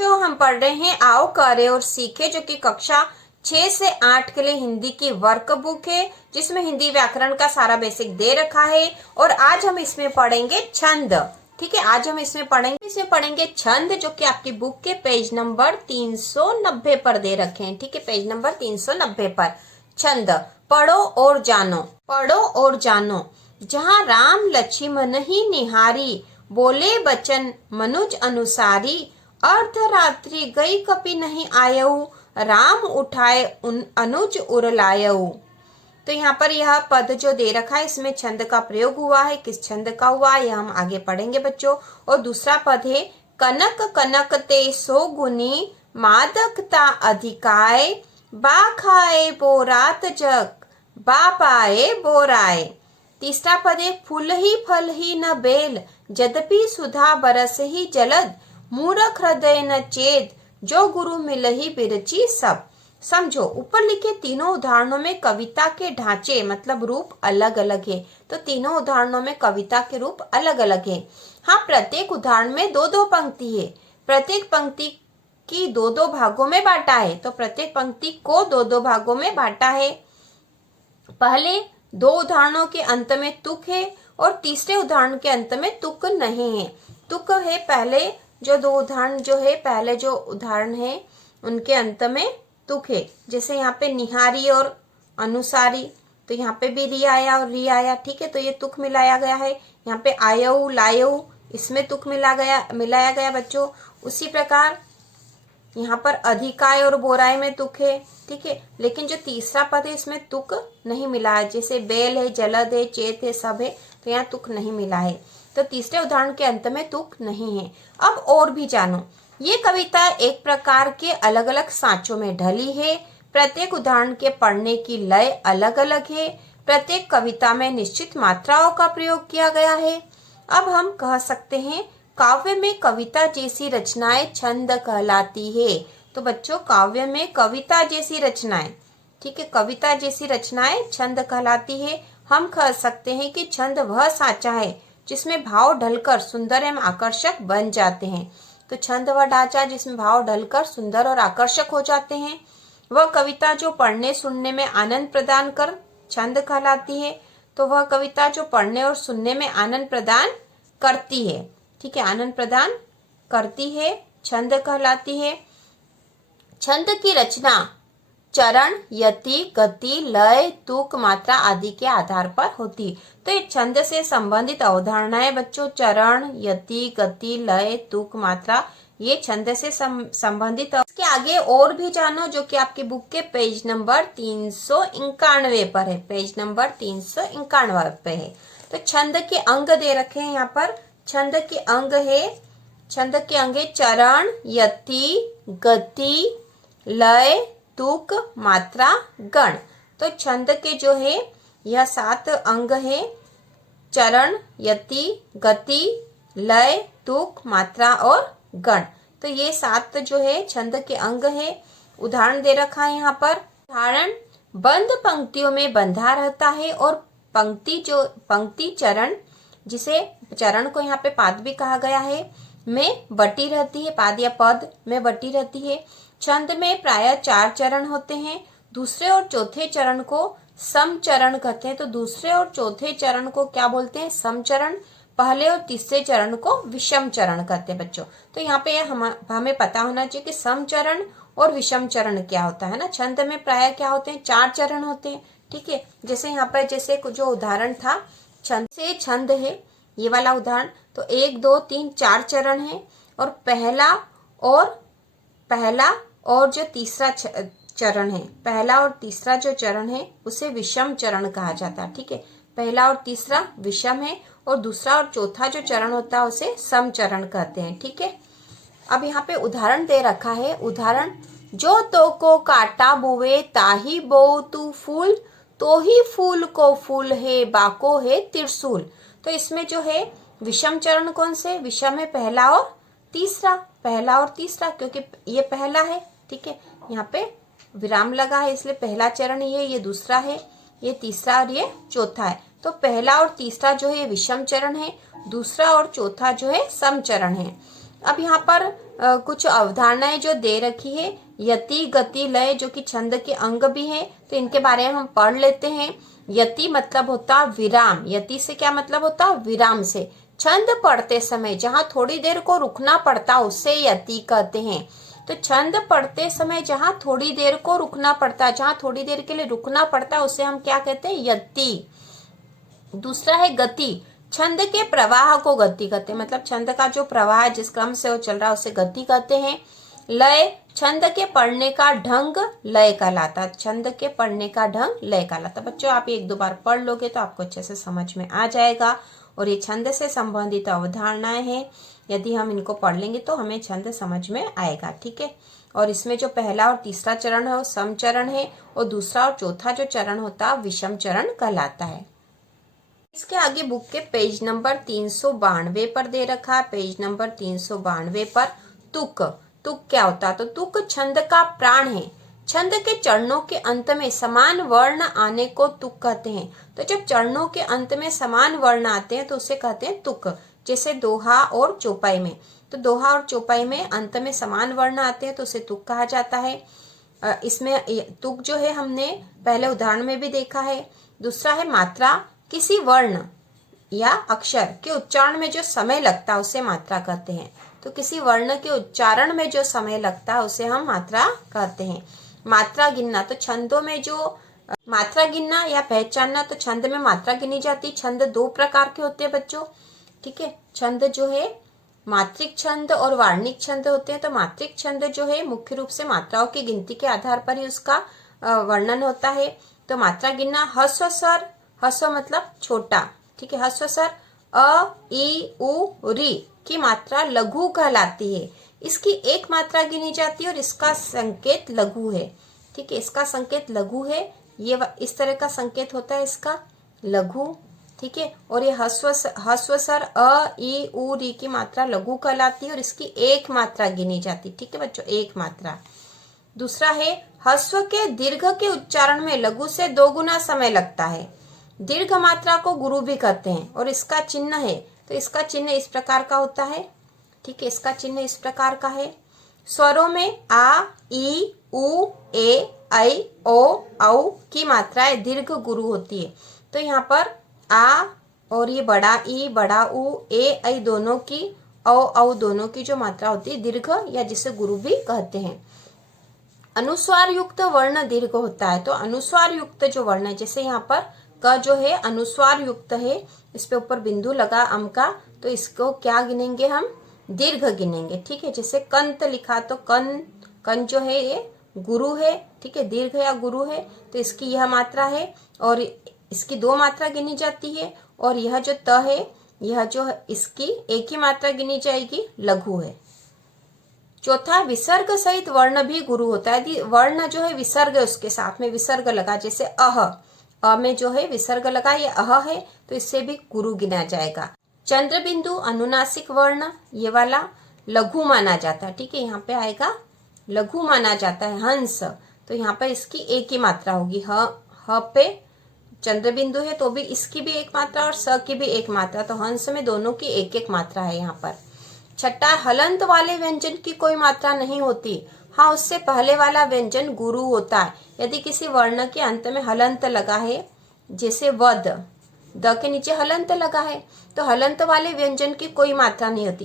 जो हम पढ़ रहे हैं आओ करे और सीखे, जो कि कक्षा 6 से 8 के लिए हिंदी की वर्कबुक है, जिसमें हिंदी व्याकरण का सारा बेसिक दे रखा है। और आज हम इसमें पढ़ेंगे छंद। ठीक है, आज हम इसमें पढ़ेंगे छंद, जो कि आपकी बुक के पेज नंबर 390 पर दे रखे हैं। ठीक है, पेज नंबर 390 पर छंद। पढ़ो और जानो, पढ़ो और जानो। जहाँ राम लक्ष्मण ही निहारी, बोले बचन मनुज अनुसारी। अर्धरात्रि गई कपि नहीं आयऊ, राम उठाए अनुज उर लायऊ। तो यहाँ पर यह पद जो दे रखा है, इसमें छंद का प्रयोग हुआ है। किस छंद का हुआ है यह हम आगे पढ़ेंगे बच्चों। और दूसरा पद है कनक कनक ते सो गुनी, मादकता अधिकाय। बा खाए बोरात जग, बा पाए बोराए। तीसरा पद है फूल ही न बेल, यद्यपि सुधा बरस ही जलद। मूर्ख हृदय न चेद, जो गुरु मिलहि बिरची सब। समझो, ऊपर लिखे तीनों उदाहरणों में कविता के ढांचे मतलब रूप अलग अलग है। तो तीनों उदाहरणों में कविता के रूप अलग अलग है। हाँ, प्रत्येक उदाहरण में दो दो पंक्ति है। प्रत्येक पंक्ति की दो दो भागों में बांटा है। तो प्रत्येक पंक्ति को दो दो भागों में बांटा है। पहले दो उदाहरणों के अंत में तुक है और तीसरे उदाहरण के अंत में तुक नहीं है। तुक है पहले जो दो उदाहरण जो है, पहले जो उदाहरण है उनके अंत में तुक है। जैसे यहाँ पे निहारी और अनुसारी, तो यहाँ पे भी री आया और री आया। ठीक है, तो ये तुक मिलाया गया है। यहाँ पे आयऊ लायऊ, इसमें तुक मिलाया गया बच्चों। उसी प्रकार यहाँ पर अधिकाय और बोराय में तुक है। ठीक है, लेकिन जो तीसरा पद है इसमें तुक नहीं मिला है। जैसे बेल है, जलद है, चेत है, सब है, तो यहाँ तुक नहीं मिला है। तो तीसरे उदाहरण के अंत में तुक नहीं है। अब और भी जानो, ये कविता एक प्रकार के अलग अलग सांचों में ढली है। प्रत्येक उदाहरण के पढ़ने की लय अलग अलग है। प्रत्येक कविता में निश्चित मात्राओं का प्रयोग किया गया है। अब हम कह सकते हैं काव्य में कविता जैसी रचनाएं छंद कहलाती है। तो बच्चों, काव्य में कविता जैसी रचनाएं, ठीक है, कविता जैसी रचनाएं छंद कहलाती है। हम कह सकते हैं कि छंद वह सांचा है जिसमें भाव ढलकर सुंदर एवं आकर्षक बन जाते हैं। तो छंद वह ढांचा जिसमें भाव ढलकर सुंदर और आकर्षक हो जाते हैं। वह कविता जो पढ़ने सुनने में आनंद प्रदान कर छंद कहलाती है। तो वह कविता जो पढ़ने और सुनने में आनंद प्रदान करती है, ठीक है, आनंद प्रदान करती है, छंद कहलाती है। छंद की रचना चरण, यति, गति, लय, तुक, मात्रा आदि के आधार पर होती। तो ये छंद से संबंधित अवधारणाएं बच्चों, चरण, यति, गति, लय, तुक, मात्रा, ये छंद से संबंधित। इसके आगे और भी जानो, जो कि आपकी बुक के पेज नंबर 391 पर है। पेज नंबर 391 पे है। तो छंद के अंग दे रखे हैं यहाँ पर। छंद के अंग है चरण, यति, गति, लय, तुक, मात्रा, गण। तो छंद के जो है यह 7 अंग है। चरण, यति, गति, लय, तुक, मात्रा और गण। तो ये 7 जो है छंद के अंग है। उदाहरण दे रखा है यहाँ पर। उदाहरण, बंद पंक्तियों में बंधा रहता है और पंक्ति चरण, जिसे चरण को यहाँ पे पाद भी कहा गया है, में बटी रहती है। पाद या पद में बटी रहती है। छंद में प्रायः 4 चरण होते हैं। दूसरे और चौथे चरण को सम चरण कहते हैं। तो दूसरे और चौथे चरण को क्या बोलते हैं? सम चरण। पहले और तीसरे चरण को विषम चरण कहते हैं बच्चों। तो यहाँ पे हमें पता होना चाहिए कि सम चरण और विषम चरण क्या होता है ना। छंद में प्रायः क्या होते हैं? 4 चरण होते हैं। ठीक है, जैसे यहाँ पर जैसे जो उदाहरण था छंद से, छंद है ये वाला उदाहरण, तो 1 2 3 4 चरण है। और पहला और जो तीसरा चरण है, पहला और तीसरा जो चरण है उसे विषम चरण कहा जाता है। ठीक है, पहला और तीसरा विषम है और दूसरा और चौथा जो चरण होता है उसे सम चरण कहते हैं। ठीक है, अब यहाँ पे उदाहरण दे रखा है। उदाहरण, जो तो को काटा बोवे ताही बो तू फूल, तो ही फूल को फूल है बाको है त्रिशूल। तो इसमें जो है विषम चरण कौन से? विषम है पहला और तीसरा, पहला और तीसरा, क्योंकि ये पहला है। ठीक है, यहाँ पे विराम लगा है इसलिए पहला चरण ये दूसरा है, ये तीसरा और ये चौथा है। तो पहला और तीसरा जो है विषम चरण है, दूसरा और चौथा जो है सम चरण है। अब यहाँ पर कुछ अवधारणाएं जो दे रखी है, यति, गति, लय, जो कि छंद के अंग भी हैं, तो इनके बारे में हम पढ़ लेते हैं। यति मतलब होता विराम, यति से क्या मतलब होता विराम से। छंद पढ़ते समय जहाँ थोड़ी देर को रुकना पड़ता उसे यति कहते हैं। तो छंद पढ़ते समय जहाँ थोड़ी देर को रुकना पड़ता, जहाँ थोड़ी देर के लिए रुकना पड़ता, उसे हम क्या कहते हैं, यति। दूसरा है गति, छंद के प्रवाह को गति कहते हैं, मतलब छंद का जो प्रवाह जिस क्रम से वो चल रहा है उसे गति कहते हैं। लय, छंद के पढ़ने का ढंग लय कहलाता, छंद के पढ़ने का ढंग लय कहलाता। बच्चों आप एक दो बार पढ़ लोगे तो आपको अच्छे से समझ में आ जाएगा। और ये छंद से संबंधित अवधारणाएं हैं, यदि हम इनको पढ़ लेंगे तो हमें छंद समझ में आएगा। ठीक है। और इसमें जो पहला और तीसरा चरण है वो सम चरण है, और दूसरा और चौथा जो चरण होता है विषम चरण कहलाता है। इसके आगे बुक के पेज नंबर 392 पर दे रखा है, पेज नंबर 392 पर तुक। तुक क्या होता है, तो तुक छंद का प्राण है। छंद के चरणों के अंत में समान वर्ण आने को तुक कहते हैं। तो जब चरणों के अंत में समान वर्ण आते हैं तो उसे कहते हैं तुक। जैसे दोहा और चौपाई में, तो दोहा और चौपाई में अंत में समान वर्ण आते हैं तो उसे तुक कहा जाता है। इसमें तुक जो है हमने पहले उदाहरण में भी देखा है। दूसरा है मात्रा, किसी वर्ण या अक्षर के उच्चारण में जो समय लगता है उसे मात्रा कहते हैं। तो किसी वर्ण के उच्चारण में जो समय लगता है उसे हम मात्रा कहते हैं। मात्रा गिनना, तो छंदों में जो मात्रा गिनना या पहचानना, तो छंद में मात्रा गिनी जाती। छंद दो प्रकार के होते हैं बच्चों। ठीक है। छंद जो है मात्रिक छंद और वार्णिक छंद होते हैं। तो मात्रिक छंद जो है मुख्य रूप से मात्राओं की गिनती के आधार पर ही उसका वर्णन होता है। तो मात्रा गिनना, ह्रस्व स्वर, ह्रस्व मतलब छोटा, ठीक है, ह्रस्व स्वर अ, ई, उ, री की मात्रा लघु कहलाती है। इसकी एक मात्रा गिनी जाती है और इसका संकेत लघु है। ठीक है, इसका संकेत लघु है, ये इस तरह का संकेत होता है इसका लघु। ठीक है। और ये ह्रस्व स्वर अ, ई, उ, री की मात्रा लघु कहलाती है और इसकी एक मात्रा गिनी जाती। ठीक है बच्चों, एक मात्रा। दूसरा है ह्रस्व के दीर्घ के उच्चारण में लघु से 2 गुना समय लगता है। दीर्घ मात्रा को गुरु भी कहते हैं और इसका चिन्ह है, तो इसका चिन्ह इस प्रकार का होता है। ठीक है, इसका चिन्ह इस प्रकार का है। स्वरों में आ, ई, उ, ए, ऐ, ओ, औ की मात्राएं दीर्घ गुरु होती है। तो यहाँ पर आ और ये बड़ा ई, बड़ा उ, ए, ऐ दोनों की, औ दोनों की जो मात्रा होती है दीर्घ, या जिसे गुरु भी कहते हैं। अनुस्वार युक्त वर्ण दीर्घ होता है। तो अनुस्वार युक्त जो वर्ण है, जैसे यहाँ पर क जो है अनुस्वार युक्त है, इस पे ऊपर बिंदु लगा अम का, तो इसको क्या गिनेंगे हम, दीर्घ गिनेंगे। ठीक है। जैसे कंत लिखा तो कन जो है ये गुरु है। ठीक है, दीर्घ या गुरु है, तो इसकी यह मात्रा है और इसकी 2 मात्रा गिनी जाती है। और यह जो त है, यह जो इसकी एक ही मात्रा गिनी जाएगी, लघु है। चौथा, विसर्ग सहित वर्ण भी गुरु होता है। यदि वर्ण जो है विसर्ग है, उसके साथ में विसर्ग लगा, जैसे अ में जो है विसर्ग लगा, ये अह है, तो इससे भी गुरु गिना जाएगा। चंद्र बिंदु अनुनासिक वर्ण, ये वाला लघु माना जाता है। ठीक है, यहाँ पे आएगा लघु माना जाता है। हंस, तो यहाँ पे इसकी एक ही मात्रा होगी। ह पे चंद्र बिंदु है तो भी इसकी भी एक मात्रा और स की भी एक मात्रा, तो हंस में दोनों की एक एक मात्रा है यहाँ पर। छठा, हलंत वाले व्यंजन की कोई मात्रा नहीं होती। हाँ, उससे पहले वाला व्यंजन गुरु होता है। यदि किसी वर्ण के अंत में हलंत लगा है, जैसे वद, द के नीचे हलंत लगा है, तो हलंत वाले व्यंजन की कोई मात्रा नहीं होती,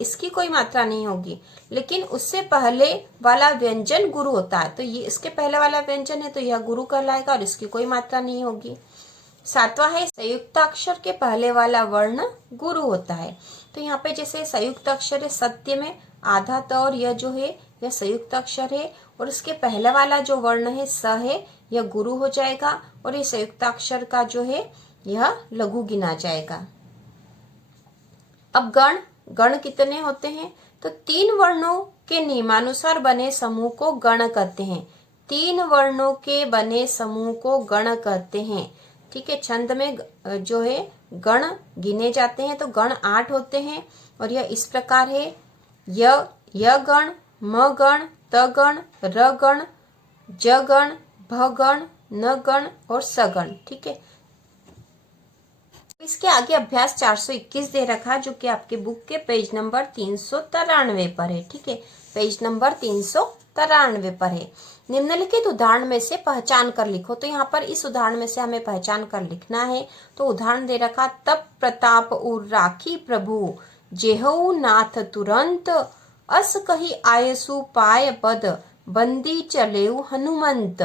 इसकी कोई मात्रा नहीं होगी। लेकिन उससे पहले वाला व्यंजन गुरु होता है, तो ये इसके पहले वाला व्यंजन है तो यह गुरु कहलाएगा और इसकी कोई मात्रा नहीं होगी। सातवां है संयुक्ताक्षर के पहले वाला वर्ण गुरु होता है। तो यहाँ पे जैसे संयुक्त अक्षर है, सत्य में आधा त और यह जो है यह संयुक्त अक्षर है, और इसके पहले वाला जो वर्ण है स है, यह गुरु हो जाएगा और ये संयुक्ताक्षर का जो है यह लघु गिना जाएगा। अब गण कितने होते हैं, तो 3 वर्णों के नियमानुसार बने समूह को गण कहते हैं। 3 वर्णों के बने समूह को गण कहते हैं। ठीक है, छंद में जो है गण गिने जाते हैं, तो गण 8 होते हैं और यह इस प्रकार है। य गण, म गण, त गण, र गण, ज गण, भ गण, न गण और स गण। ठीक है, इसके आगे अभ्यास 421 दे रखा जो कि आपके बुक के पेज नंबर 393 पर है। ठीक है, पेज नंबर 393 पर है। निम्नलिखित उदाहरण में से पहचान कर लिखो। तो यहाँ पर इस उदाहरण में से हमें पहचान कर लिखना है। तो उदाहरण दे रखा, तब प्रताप उर राखी प्रभु जेहू नाथ तुरंत अस कही आयसु पाय पद बंदी चलेऊ हनुमंत।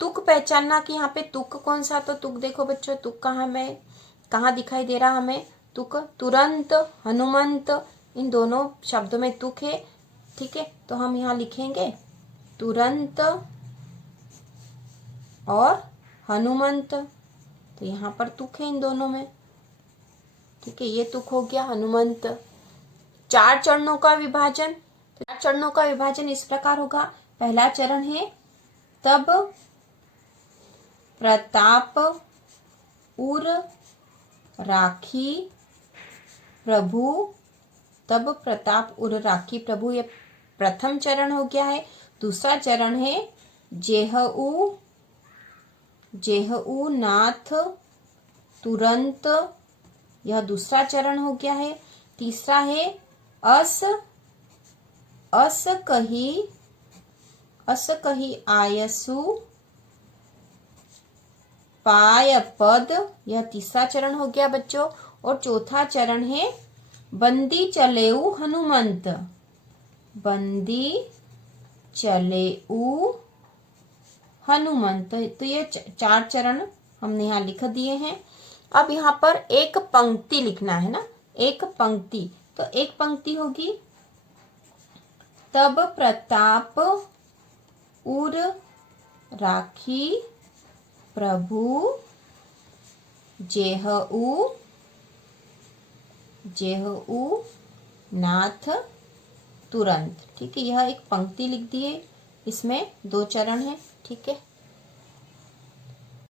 तुक पहचानना कि यहाँ पे तुक कौन सा, तो तुक देखो बच्चों, तुक कहाँ दिखाई दे रहा हमें, तुक तुरंत हनुमंत इन दोनों शब्दों में तुक है। ठीक है, तो हम यहाँ लिखेंगे तुरंत और हनुमंत, तो यहाँ पर तुक है इन दोनों में। ठीक है, ये तुक हो गया हनुमंत। 4 चरणों का विभाजन, 4 चरणों का विभाजन इस प्रकार होगा। पहला चरण है तब प्रताप उर राखी प्रभु, तब प्रताप उर राखी प्रभु, ये प्रथम चरण हो गया है। दूसरा चरण है जेहू नाथ तुरंत, यह दूसरा चरण हो गया है। तीसरा है अस कही आयसु पाय पद, यह तीसरा चरण हो गया बच्चों। और चौथा चरण है बंदी चलेऊ हनुमंत, बंदी चलेऊ हनुमंत। तो ये 4 चरण हमने यहाँ लिख दिए हैं। अब यहाँ पर एक पंक्ति लिखना है ना, एक पंक्ति। तो एक पंक्ति होगी तब प्रताप उर राखी प्रभु जेहू नाथ तुरंत। ठीक है, यह एक पंक्ति लिख दी है, इसमें 2 चरण है। ठीक है,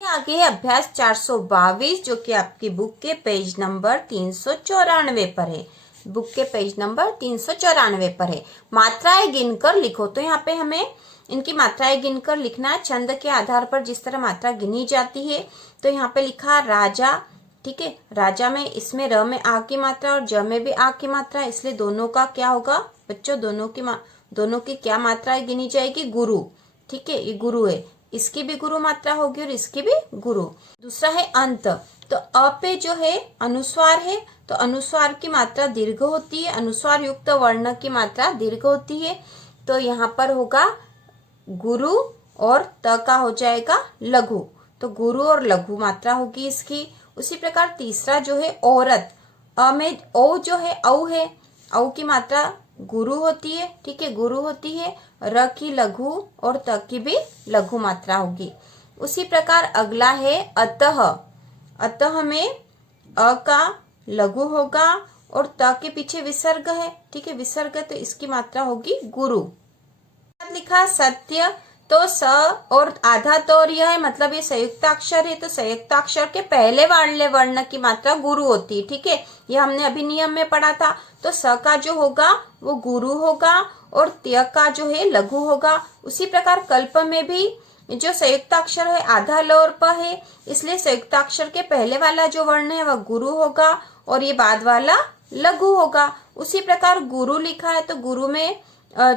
आगे है अभ्यास 422 जो कि आपकी बुक के पेज नंबर 394 पर है। बुक के पेज नंबर 394 पर है। मात्राएं गिनकर लिखो। तो यहाँ पे हमें इनकी मात्राएं गिनकर लिखना है छंद के आधार पर जिस तरह मात्रा गिनी जाती है। तो यहाँ पे लिखा राजा। ठीक है, राजा में इसमें र में आ की मात्रा और ज में भी आ की मात्रा, इसलिए दोनों का क्या होगा बच्चों, दोनों की क्या मात्राएं गिनी जाएगी, गुरु। ठीक है, ये गुरु है, इसकी भी गुरु मात्रा होगी और इसकी भी गुरु। दूसरा है अंत। तो अ पे जो है अनुस्वार है, तो अनुस्वार की मात्रा दीर्घ होती है, अनुस्वार युक्त वर्ण की मात्रा दीर्घ होती है। तो यहाँ पर होगा गुरु और त का हो जाएगा लघु, तो गुरु और लघु मात्रा होगी इसकी। उसी प्रकार तीसरा जो है औरत, अ में ओ जो है औ है, औ की मात्रा गुरु होती है। ठीक है, गुरु होती है। र की लघु और त की भी लघु मात्रा होगी। उसी प्रकार अगला है अतः। अतः में अ का लघु होगा और त के पीछे विसर्ग है। ठीक है, विसर्ग, तो इसकी मात्रा होगी गुरु। लिखा सत्य, तो स और आधा तो और यह है, मतलब ये संयुक्ताक्षर है, तो संयुक्ताक्षर के पहले वाले वर्ण की मात्रा गुरु होती है। ठीक है, ये हमने अभी नियम में पढ़ा था। तो स का जो होगा वो गुरु होगा और त्य का जो है लघु होगा। उसी प्रकार कल्प में भी जो संयुक्ताक्षर है आधा ल और प है, इसलिए संयुक्ताक्षर के पहले वाला जो वर्ण है वह गुरु होगा और ये बाद वाला लघु होगा। उसी प्रकार गुरु लिखा है, तो गुरु में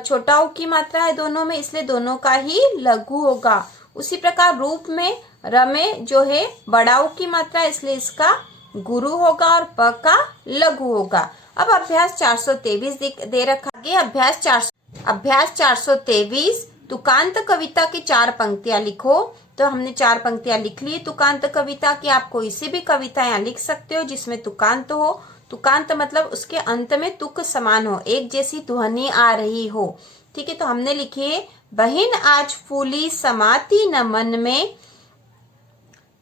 छोटा उ की मात्रा है दोनों में, इसलिए दोनों का ही लघु होगा। उसी प्रकार रूप में र में जो है बड़ा उ की मात्रा, इसलिए इसका गुरु होगा और प का लघु होगा। अब अभ्यास 423 दे रखा है। अभ्यास 423 तुकांत कविता की 4 पंक्तियां लिखो। तो हमने 4 पंक्तियां लिख ली तुकांत कविता की। आप कोई सी भी कविता यहाँ लिख सकते हो जिसमें तुकांत हो। तुकांत मतलब उसके अंत में तुक समान हो, एक जैसी ध्वनि आ रही हो। ठीक है, तो हमने लिखी है बहिन आज फूली समाती न मन में,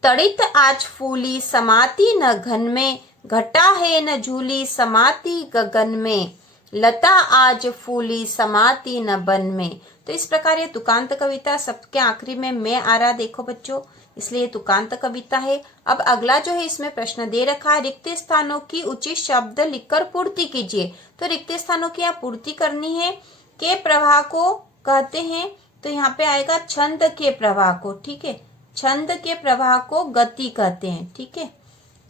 तड़ित आज फूली समाती न घन में, घटा है न झूली समाती गगन में, लता आज फूली समाती न बन में। तो इस प्रकार ये तुकांत कविता, सबके आखिरी में मैं आ रहा देखो बच्चों, इसलिए तुकांत कविता है। अब अगला जो है इसमें प्रश्न दे रखा है, रिक्त स्थानों की उचित शब्द लिखकर पूर्ति कीजिए। तो रिक्त स्थानों की यहाँ पूर्ति करनी है। के प्रवाह को कहते हैं, तो यहाँ पे आएगा छंद के प्रवाह को। ठीक है, छंद के प्रवाह को गति कहते हैं। ठीक है,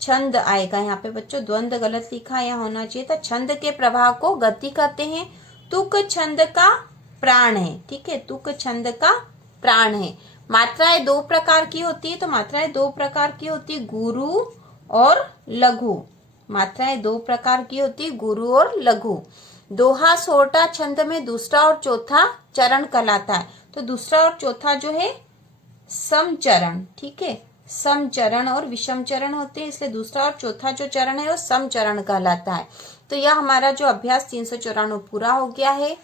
छंद आएगा यहाँ पे बच्चों, द्वंद गलत लिखा है, यहाँ होना चाहिए था। छंद के प्रवाह को गति कहते हैं। तुक छंद का प्राण है, ठीक है, तुक छंद का प्राण है। मात्राएं दो प्रकार की होती है, तो मात्राएं दो प्रकार की होती है, गुरु और लघु। मात्राएं दो प्रकार की होती है, गुरु और लघु। दोहा सोरठा छंद में दूसरा और चौथा चरण कहलाता है। तो दूसरा और चौथा जो है समचरण, ठीक है, समचरण और विषम चरण होते हैं, इसलिए दूसरा और चौथा जो चरण है वो समचरण कहलाता है। तो यह हमारा जो अभ्यास 394 पूरा हो गया है।